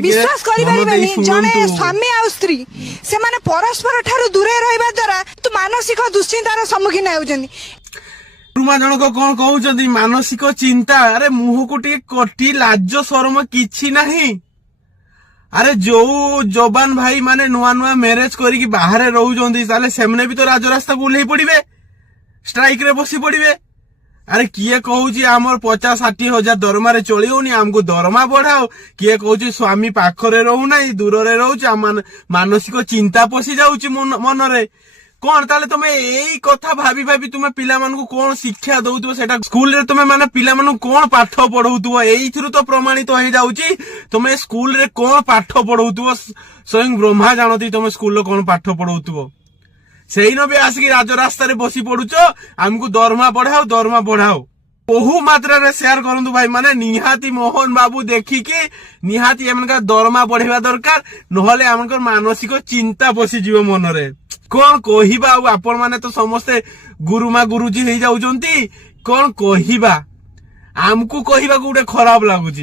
विश्वास जड़े स्वामी आ स्त्री से माने परस्पर ठारू दूरे रहिबा द्वारा तो मानसिक दुश्चिंतार सम्मुखीन होउछन्ती। गुरुमा जनक कौन कहउछन्ती मानसिक चिंता। अरे मुह को टिके कटी लाज शरम किछि नाही। अरे जो जवान भाई माने नुआ नुआ मैरेज करिकी बाहर रहउछन्ती ताले सेमने भी तो राजरास्ता बुलेई पड़िबे, स्ट्राइक रे बसी पड़िबे। अरे किए कहूची आमर 50-60 हजार दरमा रे चली होनी, आमको दरमा बढ़ाओ। किए कहूची स्वामी पाखरे रहू ना दूर रे रहूची, मानसिक चिंता पशि जाउची मन रे। कौन ताले तुम यही कथा भाभी भाभी तुम पिला मानकु कौन शिक्षा दउतबो सेटा स्कूल रे तुम माने पिला मानकु कौन पाठ पढ़ौतबो एइथिरु तो प्रमाणित हो जाउची तुम स्कूल रे कौन पाठ पढ़ौतबो। स्वयं ब्रह्मा जानती तुम स्कूल रे कौन पाठ पढ़ौतबो। सेही न भी आसिकी राजरास्ता रे बसी पड़ुचो, आमको दरमा बढ़ाओ। बहु मात्रा रे शेयर करंतु भाई माने निहाती मोहन बाबू देखिकी निहाती एमनका दरमा बढ़ेवा दरकार, नहले आमनकर मानसिक चिंता पसी जीव मन रे। कौन कहिबा आपण माने तो समस्ते गुरुमा गुरुजी हे जाउचंती, कौन कहिबा आमको कहिबा गुटे खराब लागुची।